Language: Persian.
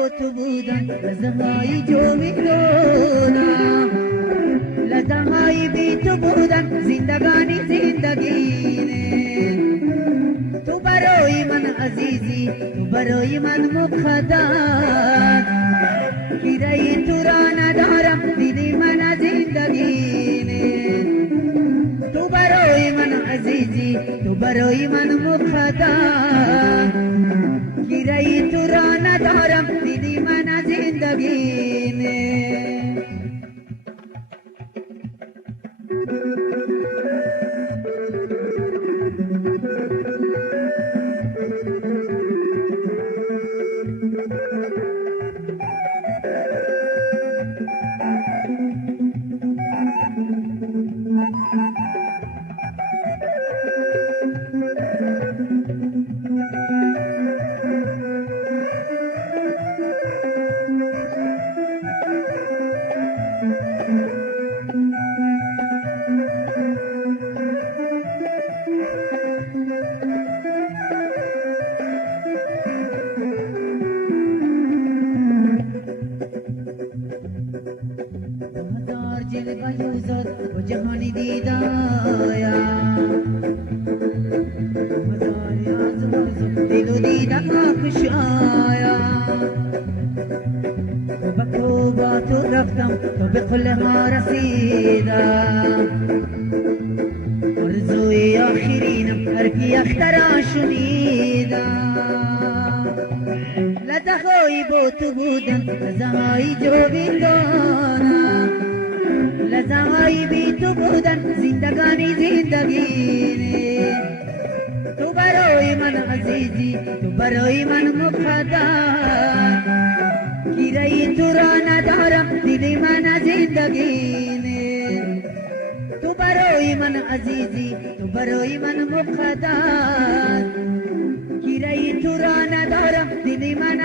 با تو بودن لحظه های جاودانم، لحظه های بی تو بودن زندگانی زندگینه. تو برای من عزیزی، تو برای من مقدر، گیره تو را ندارم دیدی من زندگینه. تو برای من عزیزی، تو برای من مقدر، گیره تو را ندارم دیدی من زندگینه. هزار جلوه یوزد و جهانی دیدایا، هزاری از دل و دیدن کشایا. تو با تو رفتم تو به قله ها رسیدم، آرزوی آخرینم هر کی اخترا شنیدم. لحظه های با تو بودن لحظه های جاودانم، لحظه های بی تو بودن زندگانی زندگینه. تو برای من عزیزی، تو برای من مقدر، گیره تو را ندارم دل من زندگینه. تو برای من عزیزی، تو برای من مقدر، گیره تو را ندارم دل من